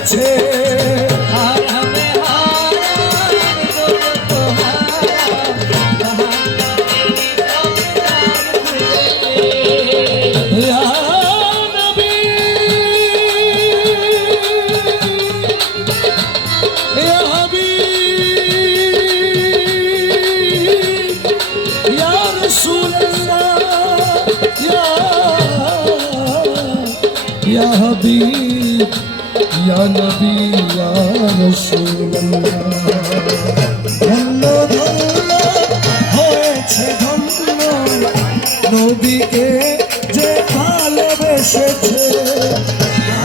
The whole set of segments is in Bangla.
বসেছে या हबीब या नबी या रसूलुल्लाह धন্য ধন্য হয়েছে ধন্য নবীকে যে ভালোবেসেছে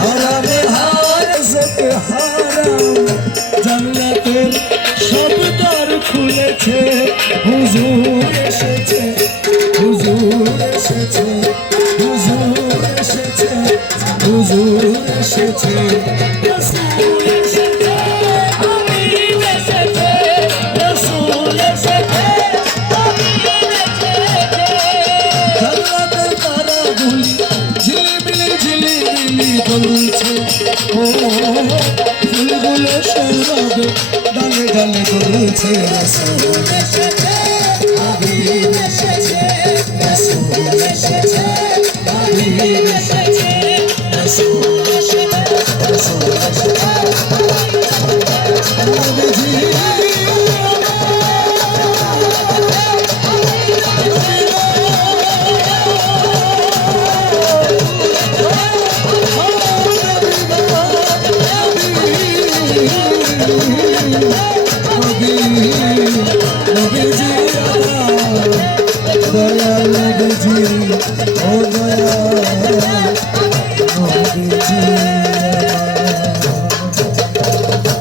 হারামে হারাজতে হারাম জান্নাতের সব দ্বার খুলেছে হুজুর এসেছে হুজুর এসেছে হুজুর এসেছে হুজুর এসেছে রাসূল এসেছে হাবিব এসেছে রাসূল এসেছে হাবিব এসেছে জান্নাতের তারাগুলি ঝিলিমিলি ঝিলিমিলি জ্বলছে ও ফুলগুলো সৌরভে ডালে ডালে জ্বলছে রাসূল এসেছে হাবিব এসেছে রাসূল এসেছে হাবিব এসেছে দয়াল নবীজি ও দয়াল